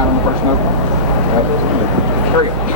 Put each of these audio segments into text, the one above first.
down on the first note. There we go.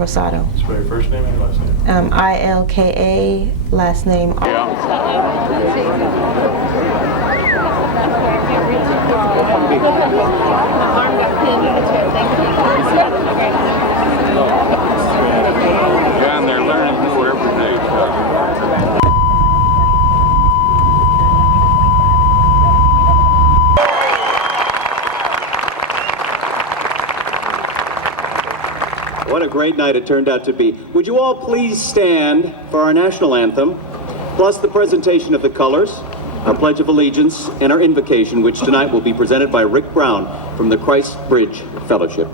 Rosado. Spell your first name and last name. ILKA, last name. Yeah, and they're learning more every day. What a great night it turned out to be. Would you all please stand for our national anthem, plus the presentation of the colors, our Pledge of Allegiance, and our invocation, which tonight will be presented by Rick Brown from the Christ Bridge Fellowship.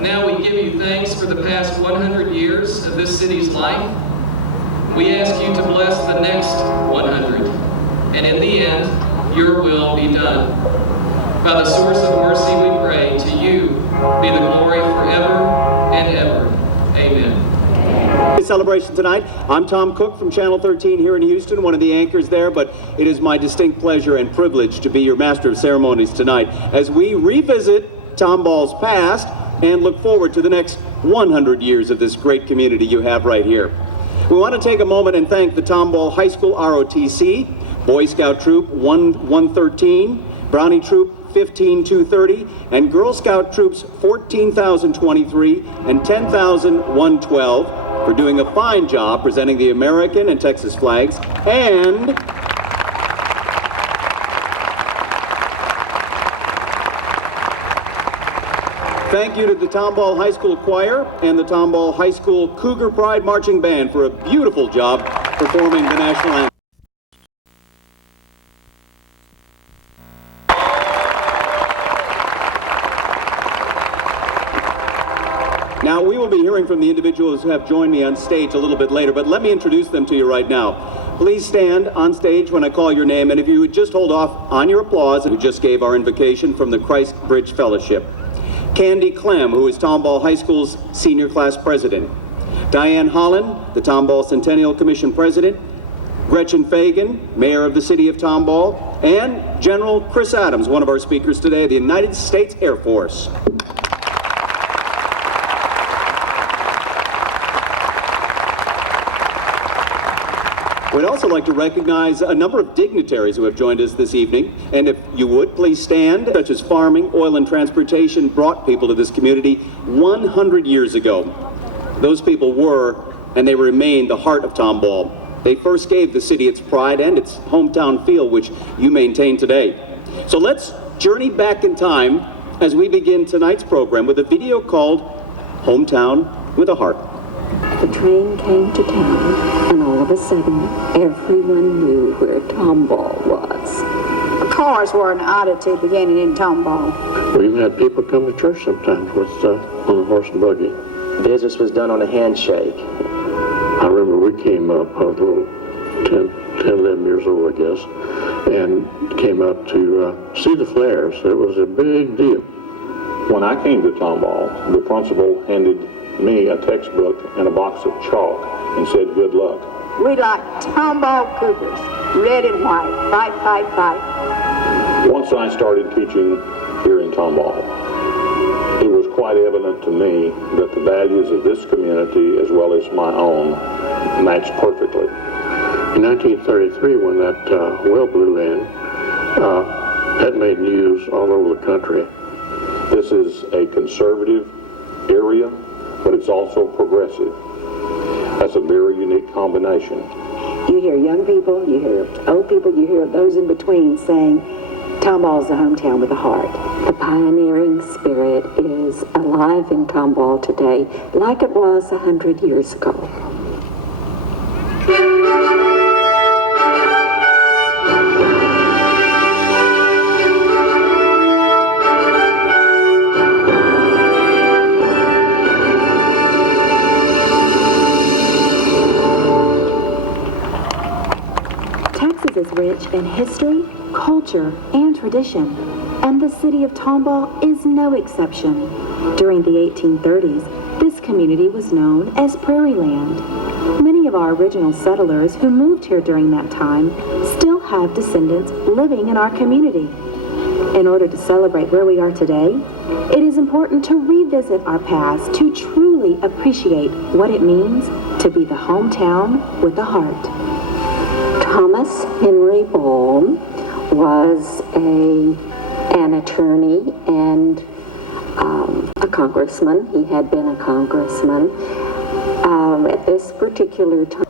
Now we give you thanks for the past 100 years of this city's life. We ask you to bless the next 100, and in the end, your will be done. By the source of mercy we pray, to you be the glory forever and ever. Amen. Celebration tonight. I'm Tom Cook from Channel 13 here in Houston, one of the anchors there, but it is my distinct pleasure and privilege to be your master of ceremonies tonight as we revisit Tomball's past and look forward to the next 100 years of this great community you have right here. We want to take a moment and thank the Tomball High School ROTC, Boy Scout Troop 113, Brownie Troop 15230, and Girl Scout Troops 14,023 and 10,112 for doing a fine job presenting the American and Texas flags, and thank you to the Tomball High School Choir and the Tomball High School Cougar Pride Marching Band for a beautiful job performing the national anthem. Now, we will be hearing from the individuals who have joined me on stage a little bit later, but let me introduce them to you right now. Please stand on stage when I call your name, and if you would just hold off on your applause, who just gave our invocation from the Christ Bridge Fellowship. Candy Clem, who is Tomball High School's senior class president. Diane Holland, the Tomball Centennial Commission president. Gretchen Fagan, mayor of the city of Tomball. And General Chris Adams, one of our speakers today, the United States Air Force. We'd also like to recognize a number of dignitaries who have joined us this evening, and if you would, please stand, such as farming, oil, and transportation brought people to this community 100 years ago. Those people were, and they remain, the heart of Tomball. They first gave the city its pride and its hometown feel, which you maintain today. So let's journey back in time as we begin tonight's program with a video called Hometown with a Heart. The train came to town, and all of a sudden, everyone knew where Tomball was. Cars were an oddity beginning in Tomball. We even had people come to church sometimes with on a horse and buggy. Business was done on a handshake. I remember we came up, a little 10, 11 years old, I guess, and came up to see the flares. It was a big deal. When I came to Tomball, the principal handed me a textbook and a box of chalk and said, "Good luck." We like Tomball Cougars, red and white, fight, fight, fight. Once I started teaching here in Tomball, it was quite evident to me that the values of this community as well as my own matched perfectly. In 1933, when that well blew in, that made news all over the country. This is a conservative area, but it's also progressive. That's a very unique combination. You hear young people, you hear old people, you hear those in between saying, Tomball's the hometown with a heart. The pioneering spirit is alive in Tomball today, like it was 100 years ago. is rich in history, culture, and tradition, and the city of Tomball is no exception. During the 1830s, this community was known as Prairie Land. Many of our original settlers who moved here during that time still have descendants living in our community. In order to celebrate where we are today, it is important to revisit our past to truly appreciate what it means to be the hometown with a heart. Thomas Henry Ball was an attorney and a congressman. He had been a congressman. At this particular time,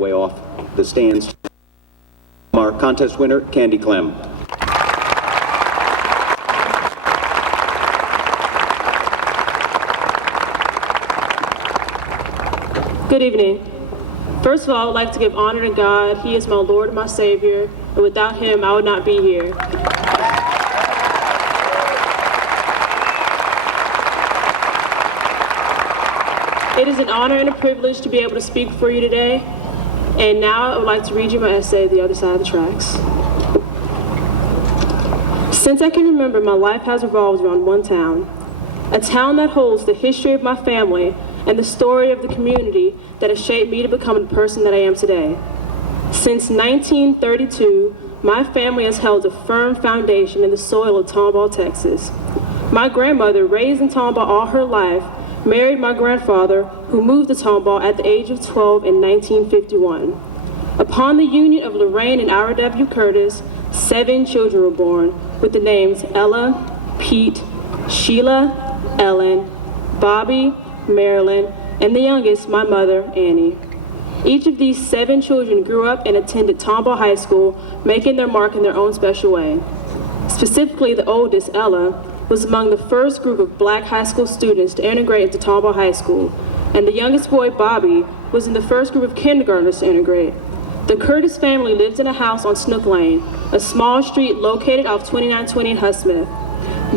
way off the stands. Our contest winner, Candy Clem. Good evening. First of all, I would like to give honor to God. He is my Lord and my Savior, and without Him, I would not be here. It is an honor and a privilege to be able to speak for you today. And now I would like to read you my essay, The Other Side of the Tracks. Since I can remember, my life has revolved around one town. A town that holds the history of my family and the story of the community that has shaped me to become the person that I am today. Since 1932, my family has held a firm foundation in the soil of Tomball, Texas. My grandmother, raised in Tomball all her life, married my grandfather, who moved to Tomball at the age of 12 in 1951. Upon the union of Lorraine and Ira W. Curtis, 7 children were born, with the names Ella, Pete, Sheila, Ellen, Bobby, Marilyn, and the youngest, my mother, Annie. Each of these 7 children grew up and attended Tomball High School, making their mark in their own special way. Specifically, the oldest, Ella, was among the first group of black high school students to integrate into Tomball High School, and the youngest boy, Bobby, was in the first group of kindergartners to integrate. The Curtis family lived in a house on Snook Lane, a small street located off 2920 in Husmith.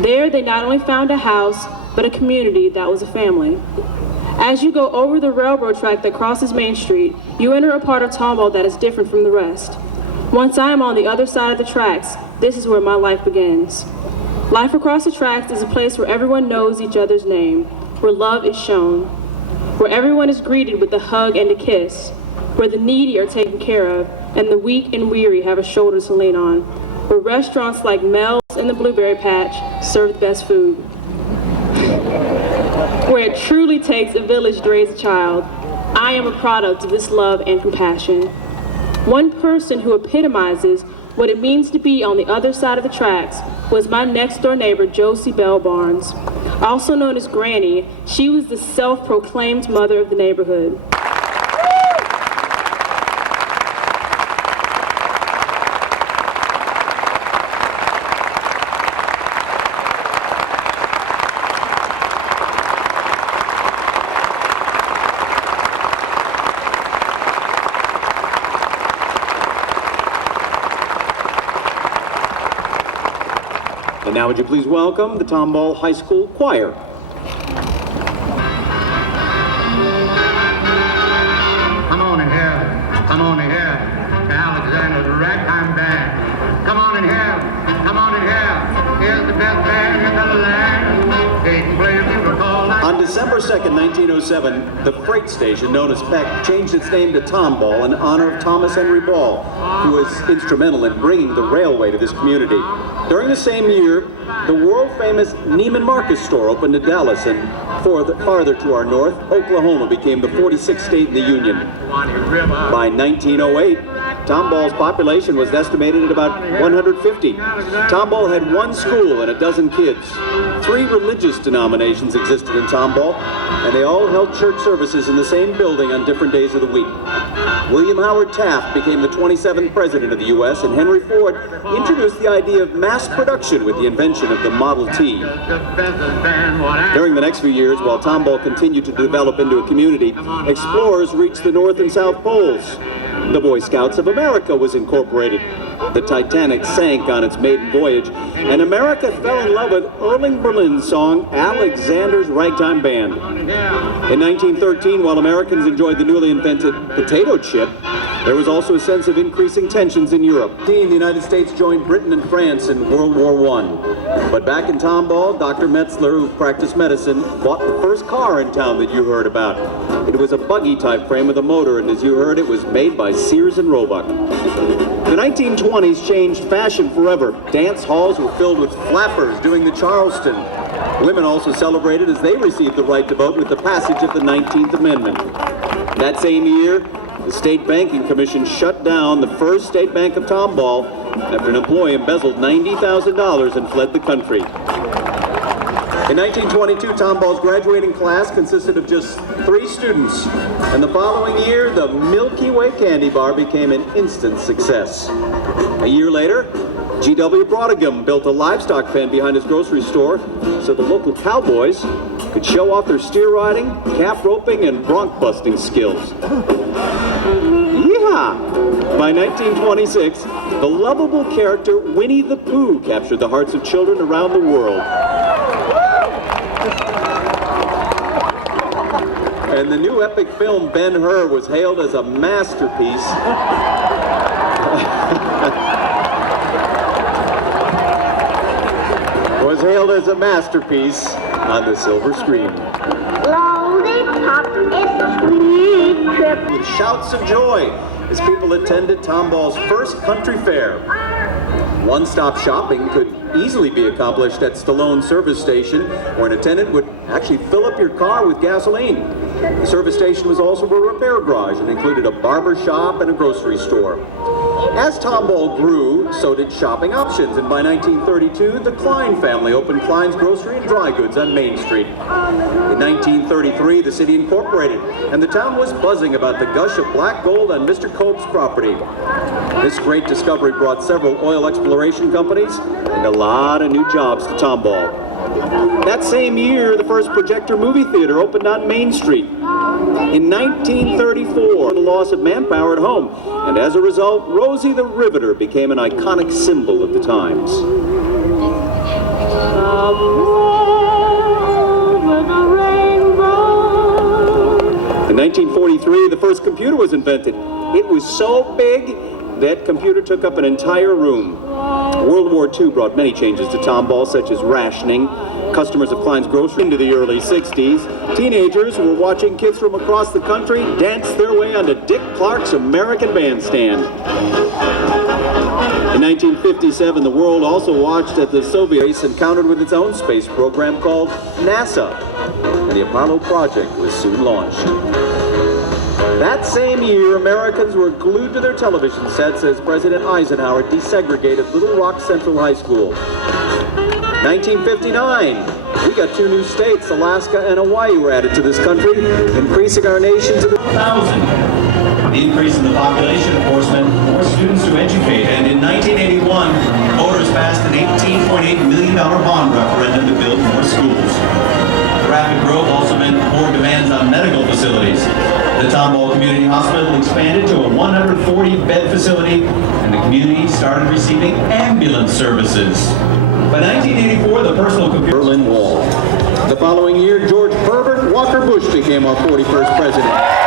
There, they not only found a house, but a community that was a family. As you go over the railroad track that crosses Main Street, you enter a part of Tomball that is different from the rest. Once I am on the other side of the tracks, this is where my life begins. Life across the tracks is a place where everyone knows each other's name, where love is shown, where everyone is greeted with a hug and a kiss, where the needy are taken care of, and the weak and weary have a shoulder to lean on, where restaurants like Mel's and the Blueberry Patch serve the best food, where it truly takes a village to raise a child, I am a product of this love and compassion. One person who epitomizes what it means to be on the other side of the tracks was my next-door neighbor, Josie Bell Barnes. Also known as Granny, she was the self-proclaimed mother of the neighborhood. And now would you please welcome the Tomball High School Choir. Come on in here, come on in here, to Alexander's Ragtime Band. Come on in here, come on in here, here's the best band in the land. They can play a musical like... On December 2nd, 1907, the freight station known as Peck changed its name to Tomball in honor of Thomas Henry Ball, who was instrumental in bringing the railway to this community. During the same year, the world-famous Neiman Marcus store opened in Dallas, and farther to our north, Oklahoma became the 46th state in the Union. By 1908, Tomball's population was estimated at about 150. Tomball had one school and a dozen kids. 3 religious denominations existed in Tomball, and they all held church services in the same building on different days of the week. William Howard Taft became the 27th president of the U.S., and Henry Ford introduced the idea of mass production with the invention of the Model T. During the next few years, while Tomball continued to develop into a community, explorers reached the North and South Poles. The Boy Scouts of America was incorporated. The Titanic sank on its maiden voyage, and America fell in love with Irving Berlin's song, Alexander's Ragtime Band. In 1913, while Americans enjoyed the newly invented potato chip, there was also a sense of increasing tensions in Europe. The United States joined Britain and France in World War I. But back in Tomball, Dr. Metzler, who practiced medicine, bought the first car in town that you heard about. It was a buggy-type frame with a motor, and as you heard, it was made by Sears and Roebuck. The 1920s changed fashion forever. Dance halls were filled with flappers doing the Charleston. Women also celebrated as they received the right to vote with the passage of the 19th Amendment. That same year, the State Banking Commission shut down the First State Bank of Tomball after an employee embezzled $90,000 and fled the country. In 1922, Tomball's graduating class consisted of just 3 students, and the following year, the Milky Way candy bar became an instant success. A year later, G.W. Brodegum built a livestock pen behind his grocery store so the local cowboys could show off their steer riding, calf roping, and bronc busting skills. Yeehaw! By 1926, the lovable character Winnie the Pooh captured the hearts of children around the world. And the new epic film Ben-Hur was hailed as a masterpiece. Was hailed as a masterpiece on the silver screen. With shouts of joy as people attended Tomball's first country fair. One-stop shopping could easily be accomplished at Stallone service station, where an attendant would actually fill up your car with gasoline. The service station was also a repair garage and included a barber shop and a grocery store. As Tomball grew, so did shopping options, and by 1932, the Klein family opened Klein's Grocery and Dry Goods on Main Street. In 1933, the city incorporated, and the town was buzzing about the gush of black gold on Mr. Cope's property. This great discovery brought several oil exploration companies and a lot of new jobs to Tomball. That same year, the first projector movie theater opened on Main Street. In 1934, the loss of manpower at home, and as a result, Rosie the Riveter became an iconic symbol of the times. In 1943, the first computer was invented. It was so big that computer took up an entire room. World War II brought many changes to Tomball, such as rationing. Customers of Klein's Grocery into the early 60s. Teenagers who were watching kids from across the country dance their way onto Dick Clark's American Bandstand. In 1957, the world also watched as the Soviet race encountered with its own space program called NASA, and the Apollo project was soon launched. That same year, Americans were glued to their television sets as President Eisenhower desegregated Little Rock Central High School. 1959, we got 2 new states, Alaska and Hawaii, were added to this country, increasing our nation to the 1,000. The increase in the population, of course, meant more students to educate, and in 1981, voters passed an $18.8 million bond referendum to build more schools. Rapid growth also meant more demands on medical facilities. The Tomball Community Hospital expanded to a 140-bed facility, and the community started receiving ambulance services. By 1984, the personal computer Berlin Wall. The following year, George Herbert Walker Bush became our 41st president.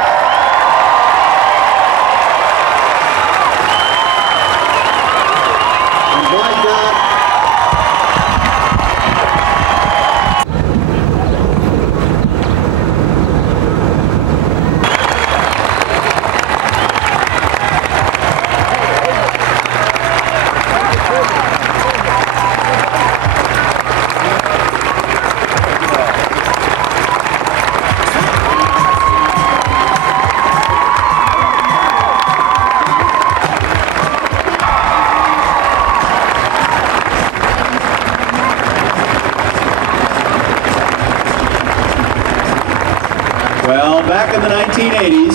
Well, back in the 1980s,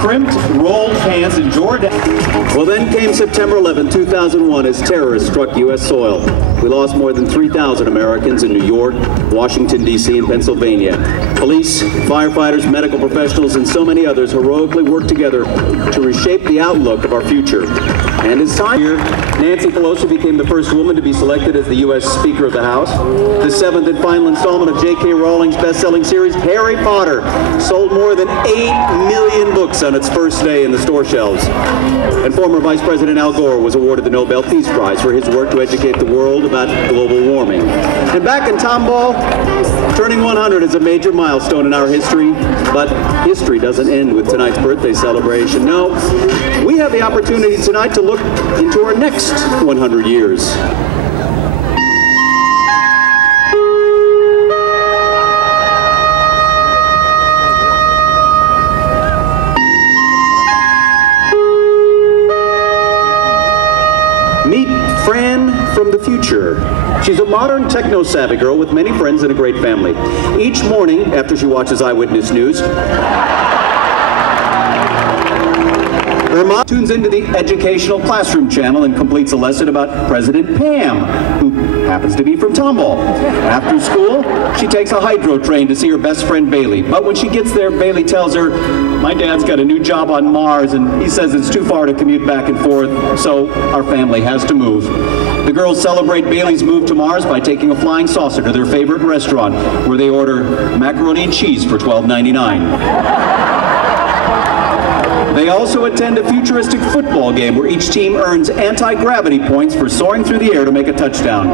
crimped, rolled pants and Jordan. Well, then came September 11, 2001, as terrorists struck U.S. soil. We lost more than 3,000 Americans in New York, Washington, D.C., and Pennsylvania. Police, firefighters, medical professionals, and so many others heroically worked together to reshape the outlook of our future. And it's time here, Nancy Pelosi became the first woman to be selected as the U.S. Speaker of the House. The 7th and final installment of J.K. Rowling's best-selling series, Harry Potter, sold more than 8 million books on its first day in the store shelves. And former Vice President Al Gore was awarded the Nobel Peace Prize for his work to educate the world about global warming. And back in Tomball, turning 100 is a major milestone in our history, but history doesn't end with tonight's birthday celebration. No, we have the opportunity tonight to look into our next 100 years. Meet Fran from the future. She's a modern, techno-savvy girl with many friends and a great family. Each morning, after she watches Eyewitness News, her mom tunes into the educational classroom channel and completes a lesson about President Pam, who happens to be from Tomball. After school, she takes a hydro train to see her best friend Bailey. But when she gets there, Bailey tells her, "My dad's got a new job on Mars, and he says it's too far to commute back and forth, so our family has to move." The girls celebrate Bailey's move to Mars by taking a flying saucer to their favorite restaurant, where they order macaroni and cheese for $12.99. They also attend a futuristic football game where each team earns anti-gravity points for soaring through the air to make a touchdown.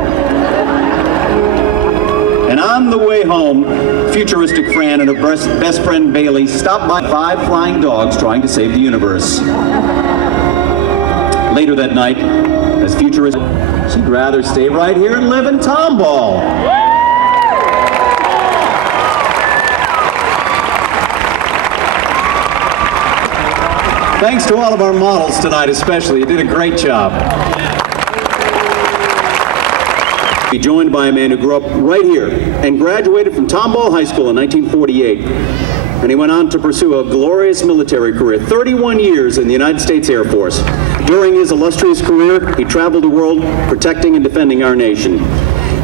And on the way home, futuristic Fran and her best friend Bailey stop by 5 flying dogs trying to save the universe. Later that night, as futuristic, she'd rather stay right here and live in Tomball. Thanks to all of our models tonight especially. You did a great job. Be joined by a man who grew up right here and graduated from Tomball High School in 1948. And he went on to pursue a glorious military career, 31 years in the United States Air Force. During his illustrious career, he traveled the world protecting and defending our nation.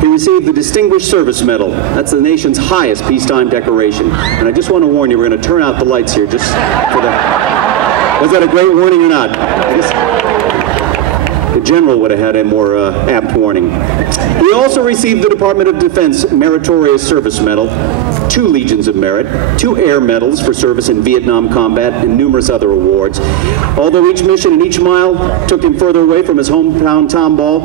He received the Distinguished Service Medal. That's the nation's highest peacetime decoration. And I just want to warn you, we're going to turn out the lights here just for the... Was that a great warning or not? I guess the general would have had a more apt warning. He also received the Department of Defense Meritorious Service Medal, 2 Legions of Merit, 2 Air Medals for service in Vietnam combat, and numerous other awards. Although each mission and each mile took him further away from his hometown Tomball,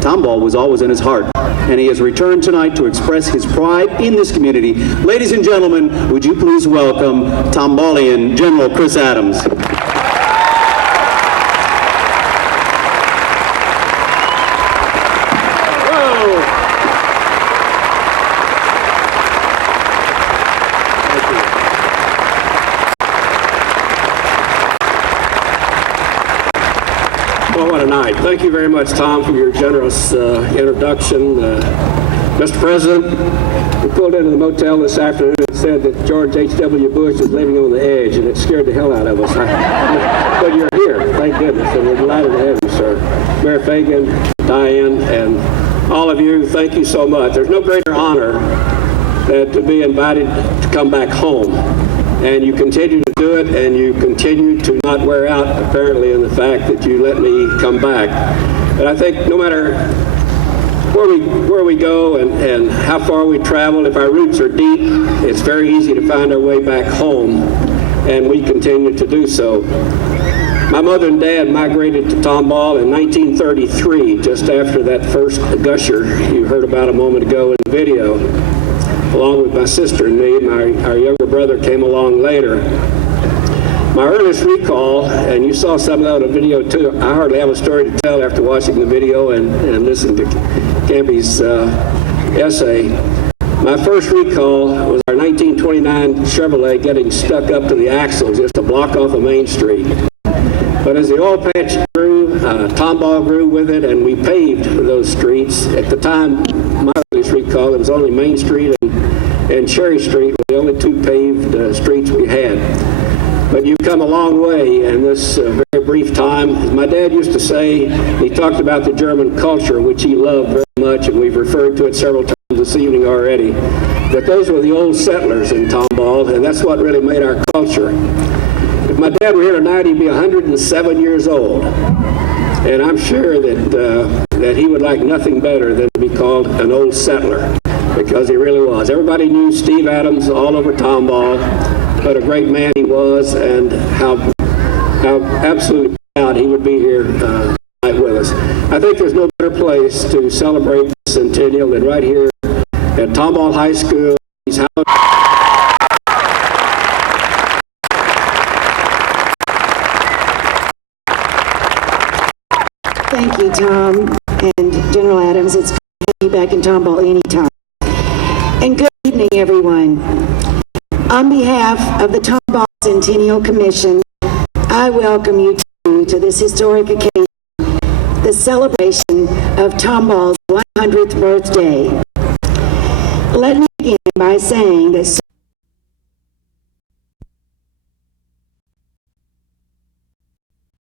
Tomball was always in his heart. And he has returned tonight to express his pride in this community. Ladies and gentlemen, would you please welcome Tomballian General Chris Adams. What a night. Thank you very much, Tom, for your generous introduction. Mr. President, we pulled into the motel this afternoon and said that George H.W. Bush is living on the edge, and it scared the hell out of us. But you're here, thank goodness, and we're delighted to have you, sir. Mayor Fagan, Diane, and all of you, thank you so much. There's no greater honor than to be invited to come back home. And you continue to do it, and you continue to not wear out, apparently, in the fact that you let me come back. And I think no matter where we go and how far we travel, if our roots are deep, it's very easy to find our way back home, and we continue to do so. My mother and dad migrated to Tomball in 1933, just after that first gusher you heard about a moment ago in the video, along with my sister and me. Our younger brother came along later. My earliest recall, and you saw some of that on the video too, I hardly have a story to tell after watching the video and listening to Campy's essay. My first recall was our 1929 Chevrolet getting stuck up to the axle just a block off of Main Street. But as the oil patch grew, Tomball grew with it, and we paved those streets. At the time, my earliest recall, it was only Main Street and Cherry Street were the only two paved streets we had. But you've come a long way in this very brief time. As my dad used to say, he talked about the German culture, which he loved very much, and we've referred to it several times this evening already, that those were the old settlers in Tomball, and that's what really made our culture. If my dad were here tonight, he'd be 107 years old. And I'm sure that he would like nothing better than to be called an old settler, because he really was. Everybody knew Steve Adams all over Tomball, what a great man he was, and how absolutely proud he would be here tonight with us. I think there's no better place to celebrate the centennial than right here at Tomball High School. Thank you, Tom and General Adams. It's good to be back in Tomball anytime. And good evening, everyone. On behalf of the Tomball Centennial Commission, I welcome you to this historic occasion, the celebration of Tomball's 100th birthday. Let me begin by saying that so